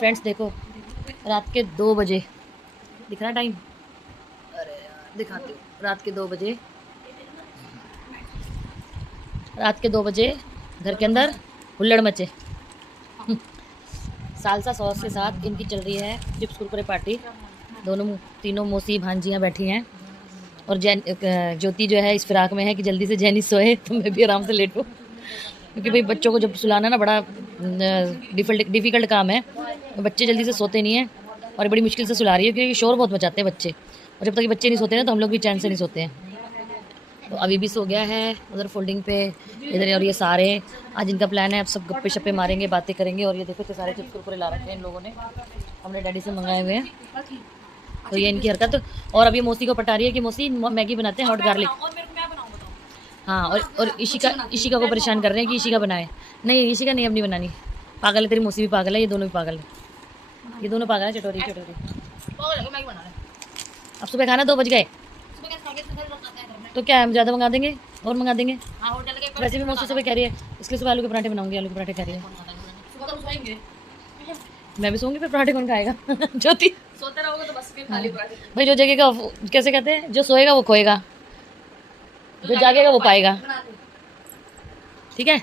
Friends देखो, रात के 2 बजे दिख रहा टाइम, अरे यार दिखाती हूँ, रात के 2 बजे, रात के 2 बजे घर के अंदर हुल्लड़ मचे। सालसा सॉस के साथ इनकी चल रही है चिप्स कुरकुरे पार्टी। दोनों तीनों मौसी भांजियाँ बैठी हैं और ज्योति जो है इस फिराक में है कि जल्दी से जैनी सोए तो मैं भी आराम से लेटूँ, क्योंकि भाई बच्चों को जब सुलाना ना बड़ा डिफ़िकल्ट काम है। बच्चे जल्दी से सोते नहीं हैं और बड़ी मुश्किल से सुला रही है, क्योंकि शोर बहुत मचाते हैं बच्चे, और जब तक ये बच्चे नहीं सोते ना तो हम लोग भी चैन से नहीं सोते हैं। तो अभी भी सो गया है उधर फोल्डिंग पे इधर, और ये सारे आज इनका प्लान है, अब सब गप्पे शप्पे मारेंगे, बातें करेंगे। और ये देखो तो सारे चिप्स कुरकुरे ला रखे हैं इन लोगों ने, हमने डैडी से मंगाए हुए हैं। तो ये इनकी हरकत। और अभी मौसी को पटा रही है कि मौसी मैगी बनाते हैं हॉट गार्लिक। हाँ, और इशिका को परेशान कर रहे हैं कि इशिका बनाए। नहीं इशिका नहीं, अब नहीं बनानी, पागल है तेरी मौसी भी पागल है, ये दोनों भी पागल है, ये दोनों पागल है। चटोरी अब सुबह खाना 2 बज गए तो क्या हम ज़्यादा मंगा देंगे और मंगा देंगे। वैसे भी मौसी सुबह कह रही है इसलिए सुबह आलू के पराठे बनाऊंगी, आलू के पराठे कह रही है। मैं भी सोऊंगी फिर पराठे कौन खाएगा? ज्योति सोते रहोगे तो बस फिर खाली पराठे। भाई जो जगेगा कैसे कहते हैं, जो सोएगा वो खोएगा, जो जागेगा वो पाएगा। ठीक है,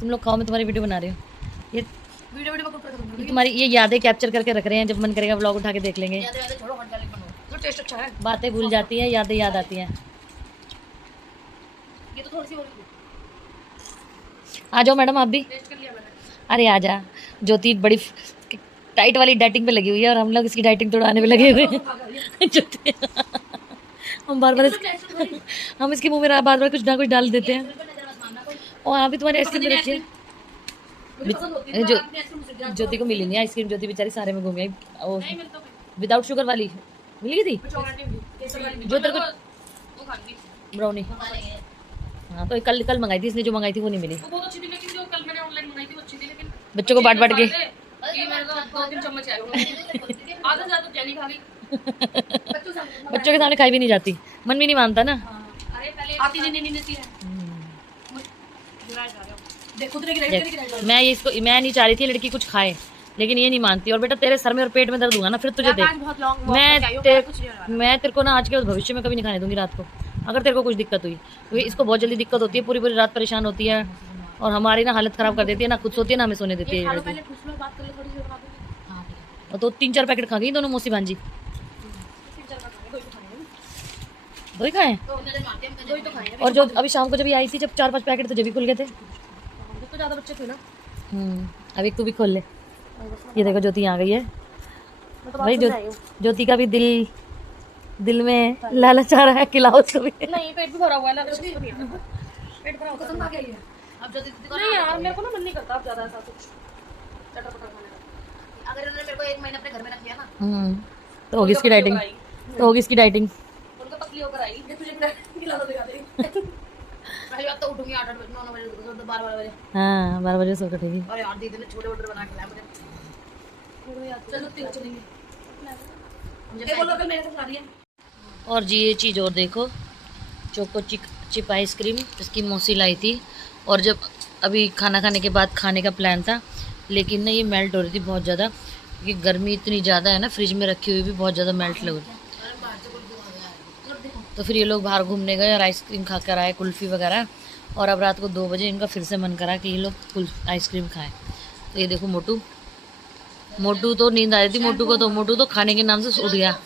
तुम लोग खाओ, मैं तुम्हारी वीडियो बना रही हूँ। ये तुम्हारी ये यादें कैप्चर करके रख रहे हैं, जब मन करेगा व्लॉग उठा के देख लेंगे। बातें भूल जाती हैं, यादें याद आती हैं। आ जाओ मैडम आप भी। अरे आ जा, ज्योति बड़ी टाइट वाली डाइटिंग पे लगी हुई है और हम लोग इसकी डाइटिंग तोड़ाने पे लगे हुए हैं। ज्योति हम बार बार हम इसके मुंह में बार बार कुछ ना कुछ डाल देते हैं। और यहाँ भी तुम्हारी आइसक्रीम रखी है, ज्योति को मिली नहीं आइसक्रीम, ज्योति बेचारी सारे में घूमी आई। विदाउट शुगर वाली मिल गई थी जो तेरे को ब्राउनी। हाँ तो कल मंगाई थी इसने, जो मंगाई थी वो नहीं मिली। बच्चों को बांट बांट के बच्चों के सामने खाई भी नहीं जाती, मन भी नहीं मानता ना। मैं नहीं चाह रही थी लड़की कुछ खाए, लेकिन ये नहीं मानती। और बेटा तेरे सर में और पेट में दर्द होगा ना फिर तुझे देख, मैं तेरे को ना आज के बाद भविष्य में कभी नहीं खाने दूंगी रात को, अगर तेरे को कुछ दिक्कत हुई। क्योंकि इसको बहुत जल्दी दिक्कत होती है, पूरी पूरी रात परेशान होती है और हमारी ना हालत खराब कर देती है, ना खुद सोती है ना हमें सोने देती है। तो 3-4 पैकेट खा गई दोनों मौसी भांजी, दो ही खाए। और जो अभी शाम को जब आई थी, जब 4-5 पैकेट तो जब भी खुल गए थे, तो ज़्यादा बच्चे थे ना। अभी तू भी खोल ले। ये देखो ज्योति आ गई है भाई, ज्योति का भी दिल में लालच आ रहा है, खिलाओ उसको भी। नहीं पेट भी भरा हुआ है, लालच नहीं है, पेट भरा हुआ है। अब ज्योति नहीं यार, मेरे को ना मन नहीं करता अब ज़्यादा ऐसा कुछ चटपटा खाने का। अगर इन्होंने मेरे को 1 महीना अपने घर में रख लिया ना तो होगी इसकी डाइटिंग, तो होगी इसकी डाइटिंग। उनको पतली होकर आई, तुझे खिला दो दिखा दे। पहली बात तो उठूंगी 8 बजे 9 बजे, 12 बजे। हाँ 12 बजे सो के उठेगी। और यार दीदी ने छोले बटर बना के लाया मुझे। चलो चलेंगे, मुझे बोलो कल मेरे साथ आ रही है। और जी ये चीज़ और देखो, चोको चिप आइसक्रीम इसकी मौसी लाई थी। और जब अभी खाना खाने के बाद खाने का प्लान था, लेकिन ना ये मेल्ट हो रही थी बहुत ज़्यादा, क्योंकि गर्मी इतनी ज़्यादा है ना, फ्रिज में रखी हुई भी बहुत ज़्यादा मेल्ट लग रही। तो फिर ये लोग बाहर घूमने गए और आइसक्रीम खा कर आए, कुल्फ़ी वगैरह। और अब रात को 2 बजे इनका फिर से मन करा कि ये लोग आइसक्रीम खाएं। तो ये देखो मोटू तो नींद आ रही थी, मोटू तो खाने के नाम से उठ गया।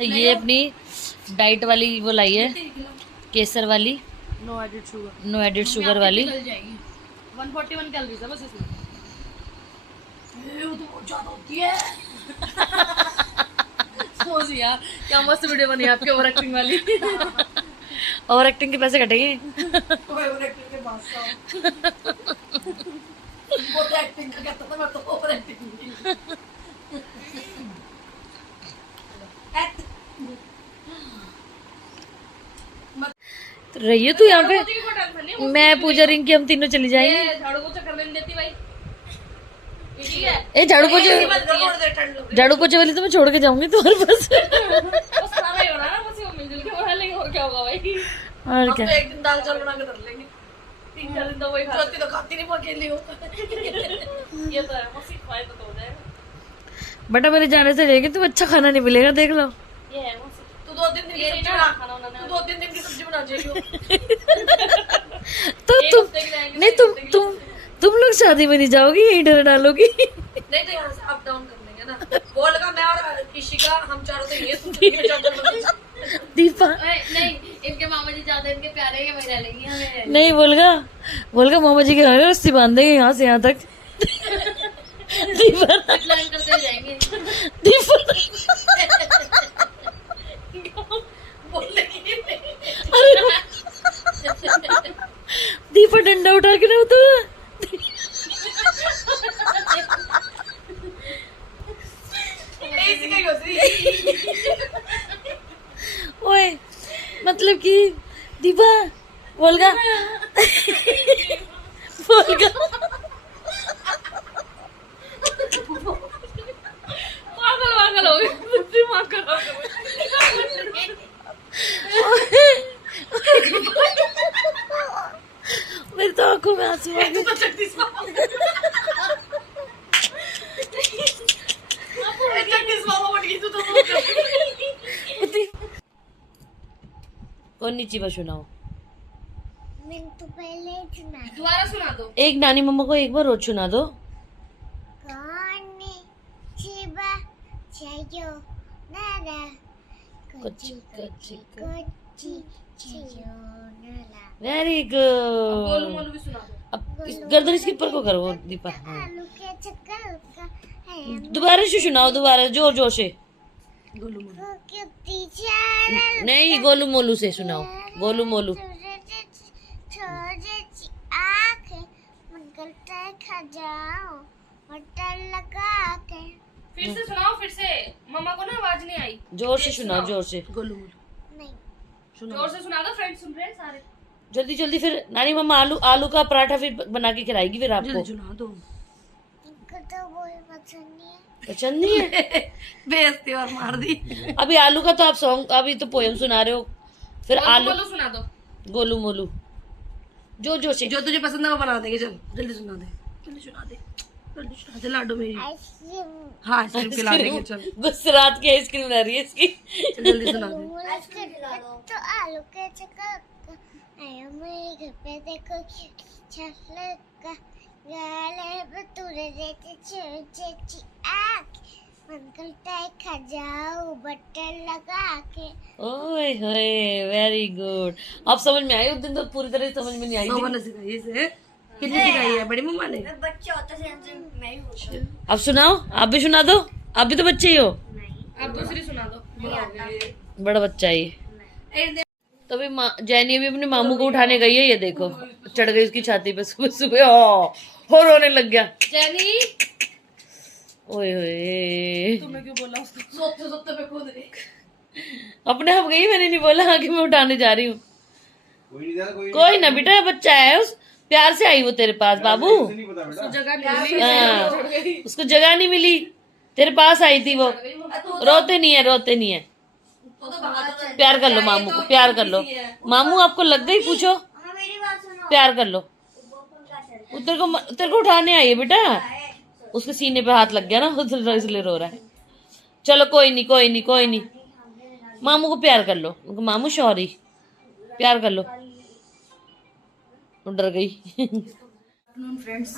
ये अपनी डाइट वाली वो लाई है, केसर वाली, नो एडिड शुगर वाली। 141 कैलोरीज है बस इसमें। ये तो बहुत ज्यादा होती है। सोच यार क्या मस्त वीडियो बनी आपकी ओवर एक्टिंग वाली। ओवर एक्टिंग के पैसे कटेंगे। ओवर एक्टिंग के वो तो एक्टिंग का कहता था, मैं तो ओवर एक्टिंग। रही तू यहाँ पे, मैं पूजा रिंग की हम तीनों चली जाएंगे। झाड़ू पोछा कर लेने देती भाई, ए झाड़ू पोछे वाली तो मैं छोड़ के जाऊंगी तुम्हारे पास। और क्या, एक दिन दाल चावल बना के रख लेंगे, 3-4 दिन तो वही खाती, तो खाती नहीं अकेली हो। ये तो है, मौसी खाए तो हो जाएगा। बेटा मेरे जाने से लेके तुम अच्छा खाना नहीं मिलेगा, देख लो। ये है मौसी, तू 2-3 दिन की सब्जी बना, तू 2-3 दिन की सब्जी बना चाहिए। तो तुम लोग शादी में नहीं जाओगी, यही डर डालोगी। नहीं तो यहाँ से अप डाउन कर लेंगे ना, बोल का मैं और ईशिका हम चारों तो ये दीपा नहीं, इनके मामा जी ज्यादा इनके प्यारे हैं, वही रह लेंगी, हमें नहीं बोलगा मामा जी के घर रस्सी बांध देंगे यहाँ से यहाँ तक। दीपा प्लान करते जाएंगे। दीपा दीपा डंडा उठा के ना तो ओए मतलब कि दीपा बोलगा पागल हो गई, दिमाग खराब हो गया। मेरी तो आंखों में आंसू आ गए। कोन्निचिवा सुनाओ। मैं तो पहले सुना दोबारा सुना दो। एक नानी मम्मा को एक बार रोज सुना दो। कोन्निचिवा चाहिए नारा कोची कोची कोची चाहिए नारा। Very Golu good. मोलू भी सुना दो। अब गर्दन इसके ऊपर को करो दीपा। आलू के चक्कर का है दोबारा से सुनाओ, दोबारा जोर जोर से। गोलू मोलू वो कितनी चार नहीं गोलू मोलू से सुनाओ, गोलू मोलू। छोटे आँखें मंगलता खा जाओ होटल लगा के। फिर से सुनाओ, फिर से। मम्मा को ना आवाज नहीं आई। जोर से सुनाओ, जोर से। गोलू मोलू नहीं जोर से सुना दो, फ्रेंड सुन रहे हैं सारे। जल्दी जल्दी। फिर नानी मम्मा आलू का पराठा फिर बना के खिलाएगी फिर आपको। सुना दो। इनको तो वो पसंद नहीं है। पसंद नहीं है। बेइज्जती और मार दी। अभी आलू का तो आप सॉन्ग, अभी तो पोयम सुना रहे हो, फिर आलू गोलू सुना दो। गोलू मोलू जो जो से। जो तुझे पसंद है वो बना देंगे। चल जल्दी सुना दे, जल्दी सुना दे, जल्दी सुना दे। लाडू मेरी। आइसक्रीम हाँ आइसक्रीम खिला देंगे। चल गुजरात की आइसक्रीम बना रही है इसकी। चल जल्दी सुना दे। तो आलू के चक्कर का आया मेरे घर पे देखो छल्ले का गाले पे तुरे देते छोटे आँख मंगलता खा जाओ बटन लगा के। ओए होए वेरी गुड। अब समझ में आई, उस दिन तो पूरी तरह से समझ में नहीं आई थी। मम्मा ने सिखाई इसे। कितनी सिखाई है? बड़ी मम्मा ने। बच्चे होते से मैं ही होता हूँ। अब सुनाओ, आप भी सुना दो, आप भी तो बच्चे ही हो। आप दूसरी सुना दो। बड़ा बच्चा है ये। तभी जैनी भी अपने मामू को उठाने गई है, ये देखो चढ़ गई उसकी छाती पे सुबह सुबह। हो रोने लग गया। जैनी ओए होए तुमने क्यों बोला उसको? सोते सोते पे कूद गई। अपने आप गई, मैंने नहीं बोला कि मैं उठाने जा रही हूँ। कोई ना बेटा, बच्चा है, उस प्यार से आई वो तेरे पास बाबू। उसको जगह नहीं मिली। हाँ, उसको जगह नहीं मिली, तेरे पास आई थी वो। रोते नहीं है, रोते नहीं है। प्यार कर लो मामू को, प्यार कर लो। मामू आपको लग गई, पूछो। मेरी बात सुनो। प्यार कर लो। तेरे को उठाने आई है बेटा, उसके सीने पे हाथ लग गया ना, इसलिए रो रहा है। चलो कोई नहीं कोई नहीं कोई नहीं, मामू को प्यार कर लो। मामू सॉरी, प्यार कर लो। डर गई। फ्रेंड्स,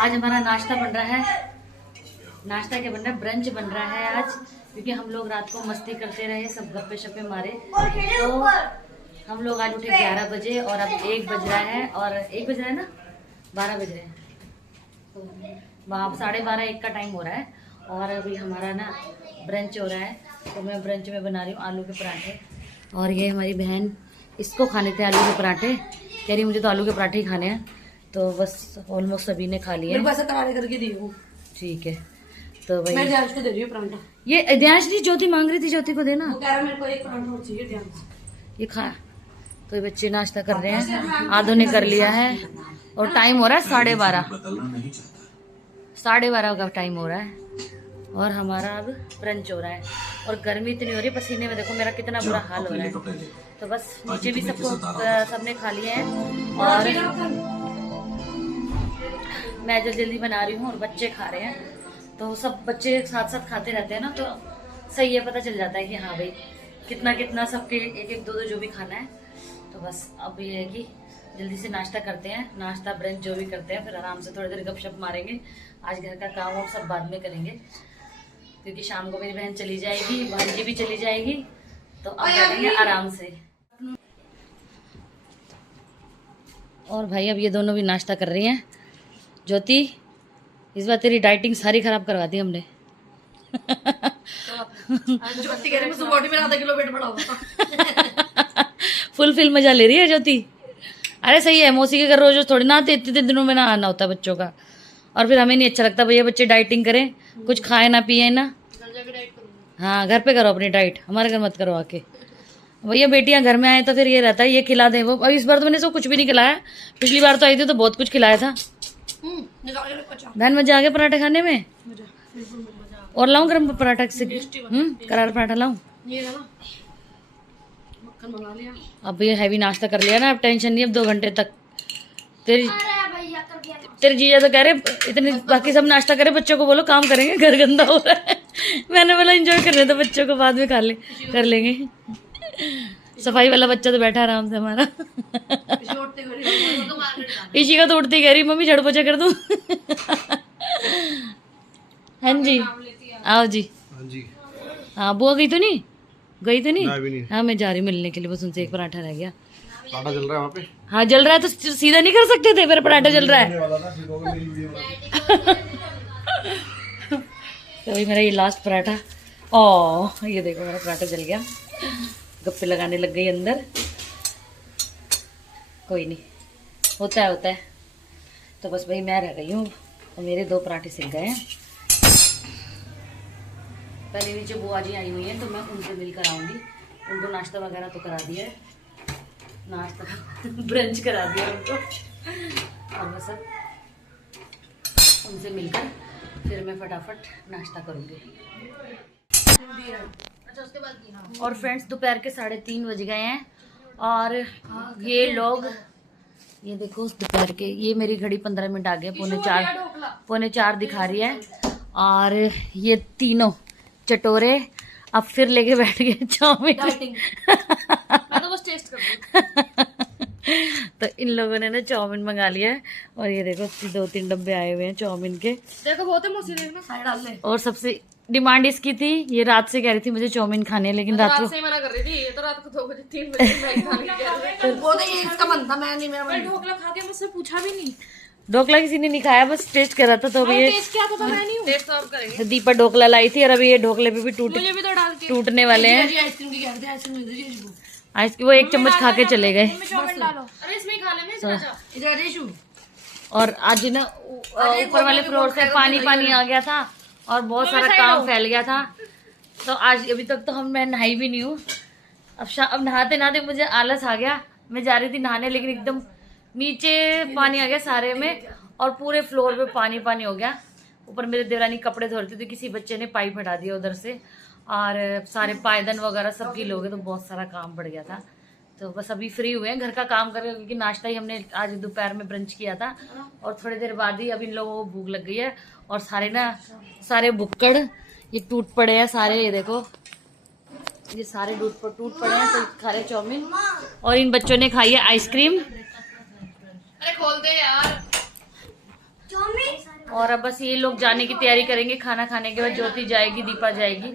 आज हमारा नाश्ता बन रहा है। नाश्ता क्या बन रहा है? ब्रंच बन रहा है आज, क्योंकि हम लोग रात को मस्ती करते रहे, सब गप्पे शप्पे मारे। तो हम लोग आज उठे 11 बजे और अब 1 बज रहा है, और 1 बज रहा है ना, 12 बज रहे हैं। तो वहाँ 12:30-1 का टाइम हो रहा है, और अभी हमारा ना ब्रंच हो रहा है। तो मैं ब्रंच में बना रही हूँ आलू के पराठे, और ये हमारी बहन, इसको खाने थे आलू के पराठे, कह रही मुझे तो आलू के पराठे ही खाने हैं। तो बस ऑलमोस्ट सभी ने खा लिए। मेरे को ऐसा करारे करके दी हूँ। ठीक है, तो भाई मैं ध्यान को दे रही हूँ परांठा। ये ध्यान नहीं, ज्योति मांग रही थी, ज्योति को देना। वो कह रहा है मेरे को एक परांठा और चाहिए ध्यान से। ये खा। तो ये बच्चे नाश्ता कर रहे हैं, आधों ने कर लिया है, और टाइम हो रहा है 12:30। 12:30 का टाइम हो रहा है और हमारा अब ब्रंच हो रहा है। और गर्मी इतनी हो रही है, पसीने में देखो मेरा कितना बुरा हाल हो रहा है। तो बस नीचे भी सबने खा लिया है और मैं जल्दी बना रही हूँ और बच्चे खा रहे हैं। तो सब बच्चे साथ साथ खाते रहते हैं ना, तो सही है, पता चल जाता है कि हाँ भाई कितना कितना सबके एक एक दो जो भी खाना है। तो बस अब ये है कि जल्दी से नाश्ता करते हैं, नाश्ता ब्रंच जो भी करते हैं, फिर आराम से थोड़ी देर गपशप मारेंगे। आज घर का काम और सब बाद में करेंगे क्योंकि शाम को मेरी बहन चली जाएगी, भांजी भी चली जाएगी, तो अब करेंगे आराम से। और भाई अब ये दोनों भी नाश्ता कर रही हैं। ज्योति, इस बार तेरी डाइटिंग सारी खराब करवा दी हमने। ज्योति कह रही मैं बॉडी में आधा किलो वेट बढ़ाऊंगा। फुल फिल मजा ले रही है ज्योति। अरे सही है, मौसी के घर रोज थोड़ी ना आते, इतने दिनों में ना आना होता बच्चों का। और फिर हमें नहीं अच्छा लगता भैया बच्चे डाइटिंग करें, कुछ खाए ना पिए ना। हाँ घर पे करो अपनी डाइट, हमारे घर मत करो आके। भैया बेटियां घर में आए तो फिर ये रहता है ये खिला दे वो। अब इस बार तो मैंने इसको कुछ भी नहीं खिलाया, पिछली बार तो आई थी तो बहुत कुछ खिलाया था। बहन मजा आ गया पराठे खाने में। और लाऊं गरम पराठा से, करारा पराठा लाऊं। अब ये हैवी नाश्ता कर लिया ना, अब टेंशन नहीं, अब 2 घंटे तक। तेरे जीजा तो कह रहे इतने बाकी सब नाश्ता करे, बच्चों को बोलो काम करेंगे, घर गंदा हो रहा है। मैंने बोला एंजॉय कर रहे थे बच्चों को, बाद में कर लेंगे। सफाई वाला बच्चा तो बैठा आराम से हमारा। इसी का तो उठती कह रही मम्मी झाड़ू पोछा कर दूं। हाँ जी आओ जी। हाँ बुआ गई तो नहीं? हाँ मैं जा रही मिलने के लिए, बस उनसे एक पराठा रह गया। पराठा जल रहा है वहाँ पे? हाँ जल रहा है तो सीधा नहीं कर सकते थे, मेरा पराठा जल रहा है। तो भाई मेरा ये लास्ट पराठा, ओ ये देखो मेरा पराठा जल गया, गप्पे लगाने लग गई अंदर। कोई नहीं, होता है। तो बस भाई मैं रह गई हूँ और मेरे 2 पराठे सिक गए हैं। पहले नीचे बुआ जी आई हुई हैं तो मैं उनसे मिलकर आऊँगी। उनको नाश्ता वगैरह तो करा दिया है, नाश्ता ब्रंच करा दिया उनको। और बस अब उनसे मिलकर फिर मैं फटाफट नाश्ता करूँगी। और फ्रेंड्स दोपहर के 3:30 बज गए हैं और ये लोग ये देखो दोपहर के, ये मेरी घड़ी 15 मिनट आगे, 3:45 दिखा रही है। और ये तीनों चटोरे अब फिर लेके बैठ गए चाउमीन। मैं तो बस टेस्ट कर तो इन लोगों ने ना चाउमीन मंगा लिया है और ये देखो 2-3 डब्बे आए हुए हैं चाउमीन के। देखो बहुत है मौसी, देखना साइड डाल ले। और सबसे डिमांड इसकी थी, ये रात से कह रही थी मुझे चाउमीन खाने है, लेकिन रात को से मना कर रही थी। ये तो रात को 2 बजे 3 बजे मैगी खाने की कह रही है। वो नहीं इसका मन था, मैं नहीं, मेरा मन ढोकला खा के मुझसे पूछा भी नहीं। ढोकला किसी ने नहीं खाया, बस टेस्ट करा था। तो अभी ये टेस्ट क्या था मैं नहीं हूं, टेस्ट और करेंगे। दीपा ढोकला लाई थी और अभी ये ढोकले पे भी मुझे भी तो डालती है। टूटने वाले हैं। आइसक्रीम की कह रही थी, आइसक्रीम इधर आइसक्रीम वो 1 चम्मच खा के चले गए। अरे इसमें खा लेंगे इधर रेशु। और आज ना ऊपर वाले फ्लोर से पानी आ गया था और बहुत सारा काम फैल गया था। तो आज अभी तक तो मैं नहाई भी नहीं हूँ। अब नहाते नहाते मुझे आलस आ गया, मैं जा रही थी नहाने, लेकिन एकदम नीचे पानी आ गया सारे में और पूरे फ्लोर पे पानी हो गया। ऊपर मेरे देवरानी कपड़े धो रही थी, किसी बच्चे ने पाइप हटा दिया उधर से और सारे पायदन वगैरह सब गीले हो गए, तो बहुत सारा काम बढ़ गया था। तो बस अभी फ्री हुए हैं घर का काम करके, क्योंकि नाश्ता ही हमने आज दोपहर में ब्रंच किया था और थोड़ी देर बाद ही अब इन लोगों को भूख लग गई है। और सारे बुक्कड़ ये टूट पड़े हैं सारे, ये देखो ये सारे टूट पड़े हैं। तो खा रहे चाउमीन और इन बच्चों ने खाई है आइसक्रीम। अरे खोल दे यार। और अब बस ये लोग जाने की तैयारी करेंगे। खाना खाने के बाद ज्योति जाएगी, दीपा जाएगी,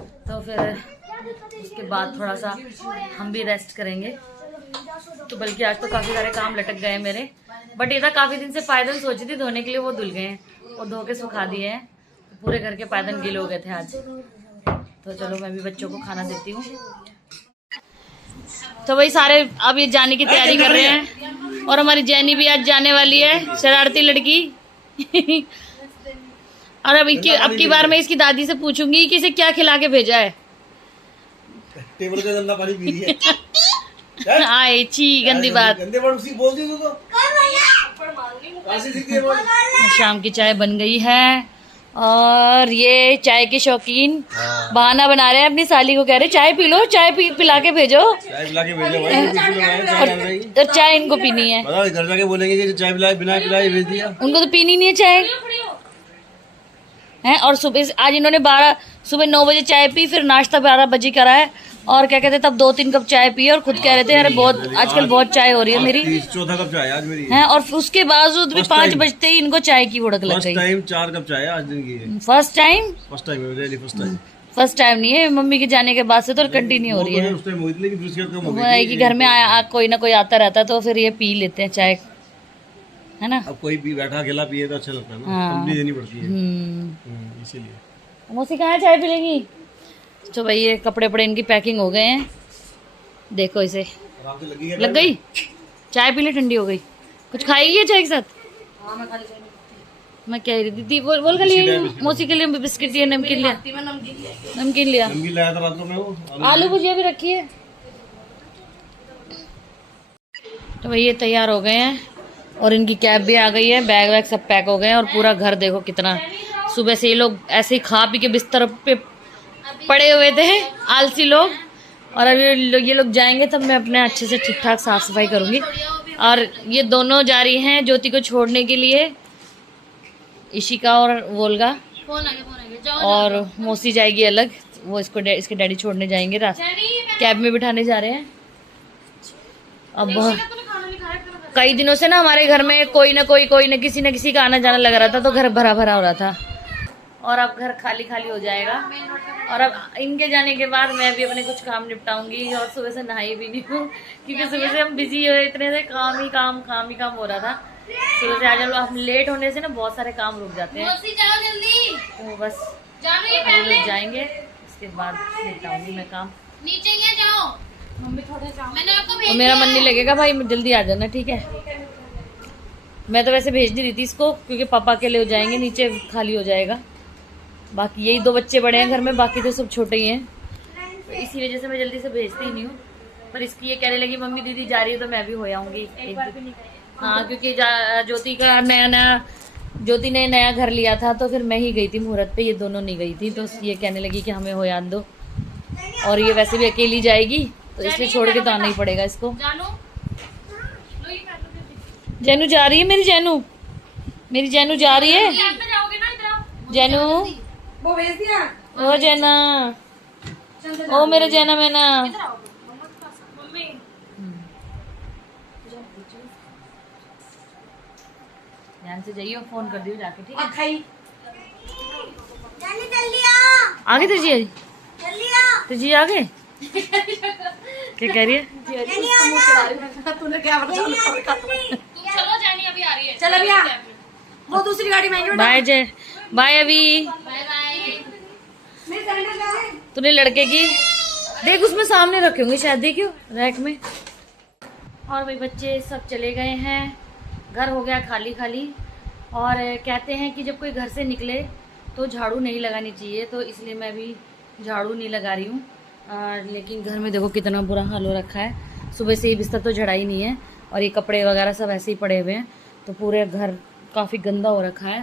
तो फिर उसके बाद थोड़ा सा हम भी रेस्ट करेंगे। तो बल्कि आज तो काफी सारे काम लटक गए मेरे, बट ये था काफी दिन से पायदन सोची थी धोने के लिए, वो धुल गए हैं और धो के सुखा दिए हैं। तो पूरे घर के पायदन गीले हो गए थे आज। तो चलो मैं भी बच्चों को खाना देती हूँ। तो वही सारे अब ये जाने की तैयारी कर रहे हैं और हमारी जैनी भी आज जाने वाली है, शरारती लड़की। और अब की बार मैं इसकी दादी से पूछूंगी कि इसे क्या खिला के भेजा है। टेबल का गंदा पानी पी रही है। आए छी गंदी बात। गंदे वर्ड उसी बोल दी तो थप्पड़ मारूंगी मुंह ऐसी दिखती है वो। शाम की चाय बन गई है और ये चाय के शौकीन बहाना बना रहे हैं अपनी साली को, कह रहे चाय पी लो, चाय पिला के भेजो। चाय पिला के भेजो भाई, किसी को आए, चाय डाल रही। और चाय इनको पीनी है। बताओ घर जाके बोलेंगे कि चाय पिलाए, बिना पिलाए भेज दिया। उनको तो पीनी नहीं है चाय है। और सुबह आज इन्होंने सुबह 9 बजे चाय पी, फिर नाश्ता 12 बजे करा है और क्या कहते तब 2-3 कप चाय पी और खुद कह रहे थे अरे बहुत आजकल बहुत चाय हो रही है मेरी। चौथा कप चाय आज मेरी है और उसके बावजूद भी 5 बजते ही इनको चाय की हुड़क लग फर्स्ट गई। टाइम 4 कप चाय आज दिन की है। First time first time really first time. First time नहीं है, मम्मी के जाने के बाद से तो कंटिन्यू हो रही है। उस टाइम हुई थी लेकिन फिर उसके बाद कम हो वो गई है कि घर में कोई ना कोई आता रहता है तो फिर ये पी लेते हैं चाय, है ना। अब कोई भी बैठा अकेला पिए तो अच्छा लगता है ना, हाँ। कंपनी देनी पड़ती है इसीलिए। मौसी कहाँ चाय पी लेंगी। तो भाई ये कपड़े वपड़े इनकी पैकिंग हो गए हैं, देखो इसे आराम से लगी है। लग गई चाय पी ले, ठंडी हो गई। कुछ खाएगी है चाय के साथ। मैं कह रही थी बोल कर लिए मौसी के लिए बिस्किट लिया, नमकीन लिया, नमकीन लिया, नमकीन लाया था रात में वो। आलू भुजिया भी रखी है। तो भाई ये तैयार हो गए हैं और इनकी कैब भी आ गई है, बैग वैग सब पैक हो गए हैं और पूरा घर देखो कितना। सुबह से ये लोग ऐसे ही खा पी के बिस्तर पे पड़े हुए थे, आलसी लोग। और अभी ये लोग जाएंगे तब मैं अपने अच्छे से ठीक ठाक साफ सफाई करूँगी। और ये दोनों जा रही हैं ज्योति को छोड़ने के लिए, इशिका और वोल्गा। और मौसी जाएगी अलग, वो इसके डैडी छोड़ने जाएंगे, कैब में बिठाने जा रहे हैं। अब कई दिनों से ना हमारे घर में कोई ना किसी का आना जाना लगा रहा था, तो घर भरा भरा हो रहा था और अब घर खाली खाली हो जाएगा। और अब इनके जाने के बाद मैं भी अपने कुछ काम निपटाऊंगी। और सुबह से नहाई भी नहीं हूँ क्योंकि सुबह से हम बिजी हुए, इतने से काम ही काम हो रहा था सुबह से। आज हम लेट होने से ना बहुत सारे काम रुक जाते हैं, तो बस लोग जाएंगे उसके बाद निपटाऊंगी मैं काम। नीचे ये जाओ मम्मी, थोड़े जाओ, मैंने आपको और मेरा मन नहीं लगेगा भाई, जल्दी आ जाना ठीक है। मैं तो वैसे भेज नहीं रही थी इसको क्योंकि पापा के लिए हो जाएंगे, नीचे खाली हो जाएगा। बाकी यही 2 बच्चे बड़े हैं घर में, बाकी तो सब छोटे ही हैं, तो इसी वजह से मैं जल्दी से भेजती ही नहीं हूँ। पर इसकी ये कहने लगी मम्मी दीदी जा रही है तो मैं भी हो आऊँगी एक दिन। हाँ क्योंकि ज्योति ने नया घर लिया था तो फिर मैं ही गई थी मुहूर्त पे, ये दोनों नहीं गई थी। तो ये कहने लगी कि हमें हो याद दो, और ये वैसे भी अकेली जाएगी तो इसलिए छोड़ के तो आना ही पड़ेगा इसको। जैनू जा रही है, मेरी जैनू जा रही है। जैनू वो भेज दिया। ओ जैना, ओ मेरे जैना मैना। मम्मी ध्यान से जाइए, फोन कर दियो जाके ठीक है। आगे तेजी तेजी आ गए। क्या कह रही है। तूने क्या बताया? चलो जानी अभी आ रही है। चल अभी आ, वो दूसरी गाड़ी में। बाय जय, बाय अभी। तूने लड़के की देख उसमें सामने रखे होंगे शायद, देखियो रैक में। और भाई बच्चे सब चले गए हैं, घर हो गया खाली खाली। और कहते हैं कि जब कोई घर से निकले तो झाड़ू नहीं लगानी चाहिए, तो इसलिए मैं भी झाड़ू नहीं लगा रही हूँ। लेकिन घर में देखो कितना बुरा हाल हो रखा है। सुबह से ही बिस्तर तो झड़ा ही नहीं है और ये कपड़े वगैरह सब ऐसे ही पड़े हुए हैं, तो पूरे घर काफ़ी गंदा हो रखा है।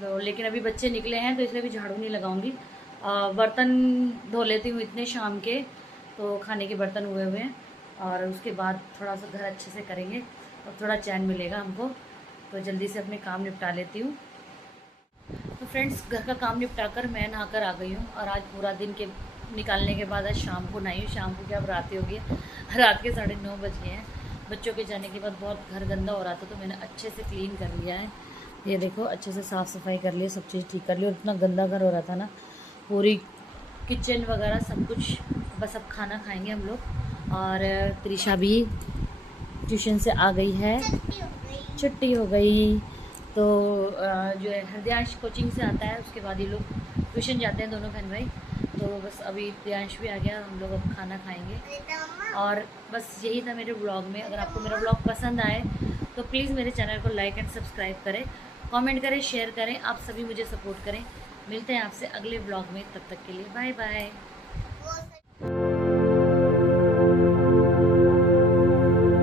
तो लेकिन अभी बच्चे निकले हैं तो इसलिए भी झाड़ू नहीं लगाऊंगी। बर्तन धो लेती हूँ इतने शाम के, तो खाने के बर्तन हुए हुए हैं और उसके बाद थोड़ा सा घर अच्छे से करेंगे और थोड़ा चैन मिलेगा हमको, तो जल्दी से अपने काम निपटा लेती हूँ। तो फ्रेंड्स घर का काम निपटा कर मैं नहाकर आ गई हूँ और आज पूरा दिन के निकालने के बाद आज शाम को नहाई हूँ। शाम को क्या अब रात ही हो गई है, रात के 9:30 बज गए हैं। बच्चों के जाने के बाद बहुत घर गंदा हो रहा था तो मैंने अच्छे से क्लीन कर लिया है। ये देखो अच्छे से साफ़ सफाई कर लिया, सब चीज़ ठीक कर ली। और इतना गंदा घर हो रहा था ना, पूरी किचन वगैरह सब कुछ। बस अब खाना खाएंगे हम लोग। और त्रिशा भी ट्यूशन से आ गई है, छुट्टी हो गई। तो जो है हृदयांश कोचिंग से आता है, उसके बाद ये लोग ट्यूशन जाते हैं दोनों बहन भाई। तो बस अभी हृदयांश भी आ गया, हम लोग अब खाना खाएंगे। और बस यही था मेरे ब्लॉग में। अगर आपको मेरा ब्लॉग पसंद आए तो प्लीज़ मेरे चैनल को लाइक एंड सब्सक्राइब करें, कमेंट करें, शेयर करें। आप सभी मुझे सपोर्ट करें। मिलते हैं आपसे अगले ब्लॉग में, तब तक के लिए बाय बाय।